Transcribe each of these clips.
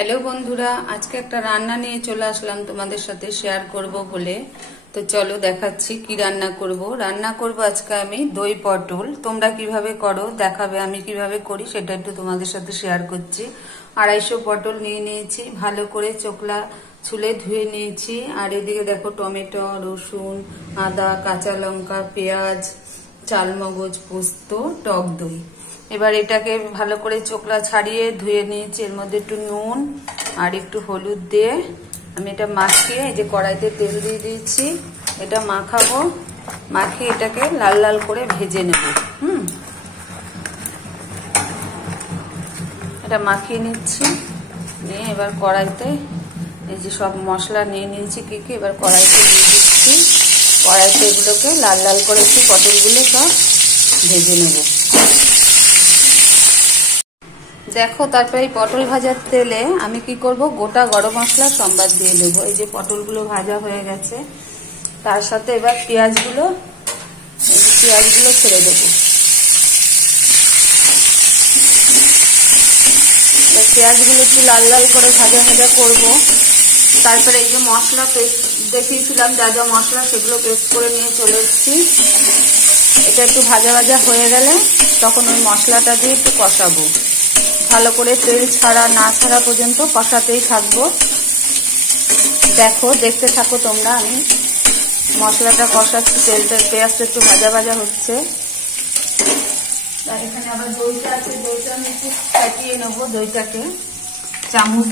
Hello বন্ধুরা, আজকে একটা রান্না নিয়ে চলে আসলাম তোমাদের সাথে শেয়ার করব বলে। তো চলো দেখাচ্ছি কি রান্না করব আজকে আমি দই পটল। তোমরা কিভাবে করো দেখাবে, আমি কিভাবে করি সেটা একটু তোমাদের সাথে শেয়ার করছি। 250 পটল নিয়ে নিয়েছি, ভালো করে চোখলা ছুলে ধুয়ে নিয়েছি। আর এদিকে দেখো টমেটো, রসুন, আদা, কাঁচা লঙ্কা, পেঁয়াজ, চালমগজ, পোস্ত, টক দই। এবার এটাকে ভালো করে চোখলা ছাড়িয়ে ধুয়ে নিয়েছি। এর মধ্যে একটু নুন আর একটু হলুদ দিয়ে আমি এটা মাখিয়ে, এই যে কড়াইতে তেল দিয়ে দিয়েছি, এটা মাখাবো। মাখিয়ে এটাকে লাল লাল করে ভেজে নেব। এটা মাখিয়ে নিচ্ছি, নিয়ে এবার কড়াইতে এই যে সব মশলা নিয়ে নিয়েছি কি কি, এবার কড়াইতে দিয়ে দিচ্ছি। কড়াইতে এগুলোকে লাল লাল করে একটু পটলগুলো সব ভেজে নেব। দেখো, তারপরে এই পটল ভাজার তেলে আমি কি করব, গোটা গরম মশলা সম্বাদ দিয়ে দেবো। এই যে পটলগুলো ভাজা হয়ে গেছে, তার সাথে এবার পেঁয়াজগুলো ছেড়ে দেবো। পেঁয়াজগুলো একটু লাল লাল করে ভাজা ভাজা করব। তারপরে এই যে মশলা পেস্ট দেখিয়েছিলাম, যা যা মশলা সেগুলো পেস্ট করে নিয়ে চলে এসেছি। এটা একটু ভাজা ভাজা হয়ে গেলে তখন ওই মশলাটা দিয়ে একটু কষাবো। ভালো করে তেল ছাড়া না ছাড়া পর্যন্ত কষাতেই থাকবো। দেখো, দেখতে থাকো তোমরা, আমি মশলাটা কষাচ্ছি, তেলটা পেঁয়াজটা একটু ভাজা ভাজা হচ্ছে। এখানে আবার দইটা আছে, দইটা আমি একটু ফাটিয়ে নেবো। দইটাকে চামচ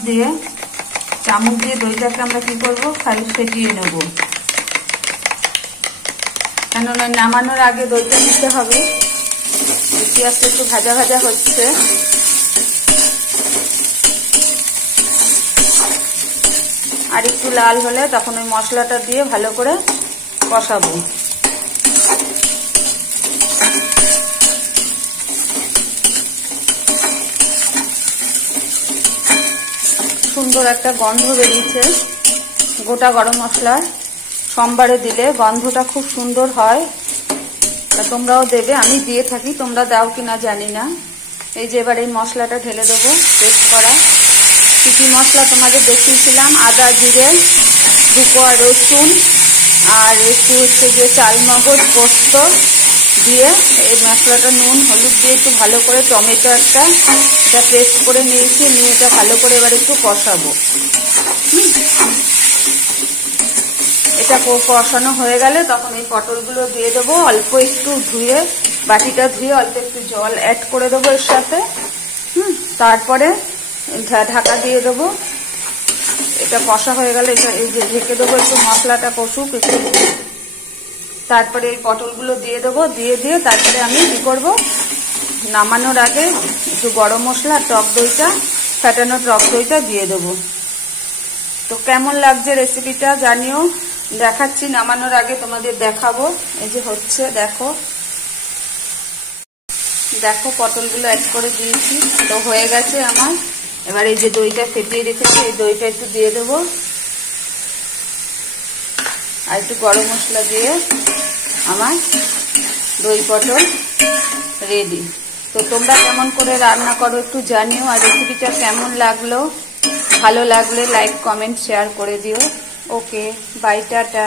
দিয়ে দইটাকে আমরা কি করবো, খালি ফেটিয়ে নেব। কেননা নামানোর আগে দইটা দিতে হবে। পেঁয়াজটা একটু ভাজা ভাজা হচ্ছে। আর একটু লাল হলে তখন ওই মশলাটা দিয়ে ভালো করে কষাবো। সুন্দর একটা গন্ধ বেরিয়েছে গোটা গরম মশলার। সোমবারে দিলে গন্ধটা খুব সুন্দর হয়, তোমরাও দেবে। আমি দিয়ে থাকি, তোমরা দাও কিনা জানি না। এই যে এবার এই মশলাটা ঢেলে দেবো, পেস্ট করা। কি কি মশলা তোমাদের দেখিয়েছিলাম, আদা, জিরে, 2 কোয়া রসুন আর একটু হচ্ছে যে চালমগজ, পোস্ত দিয়ে এই মশলাটা নুন হলুদ দিয়ে একটু ভালো করে, টমেটো এটা পেস্ট করে নিয়েছি, নিয়ে এটা ভালো করে এবার একটু কষাবো। এটা কষানো হয়ে গেলে তখন এই পটলগুলো দিয়ে দেবো। অল্প একটু ধুয়ে, বাটিটা ধুয়ে অল্প একটু জল অ্যাড করে দেবো এর সাথে। তারপরে ঢাকা দিয়ে দেবো। এটা কষা হয়ে গেলে এটা এই যে ঢেকে দেবো, একটু মশলাটা কষুক একটু। তারপরে এই পটলগুলো দিয়ে দেবো, দিয়ে তারপরে আমি কি করব, নামানোর আগে একটু গরম মশলা, টক দইটা, ফেটানো টক দইটা দিয়ে দেবো। তো কেমন লাগছে রেসিপিটা জানিও। দেখাচ্ছি নামানোর আগে, তোমাদের দেখাবো। এই যে হচ্ছে, দেখো পটলগুলো অ্যাড করে দিয়েছি, তো হয়ে গেছে আমার। এবার এই যে দইটা ফেটিয়ে রেখেছি, এই দইটা একটু দিয়ে দেবো। আর একটু গরম মশলা দিয়ে আমার দই পটল রেডি। তো তোমরা কেমন করে রান্না করো একটু জানিও। আর রেসিপিটা কেমন লাগলো, ভালো লাগলে লাইক, কমেন্ট, শেয়ার করে দিও। ওকে, বাই, টাটা।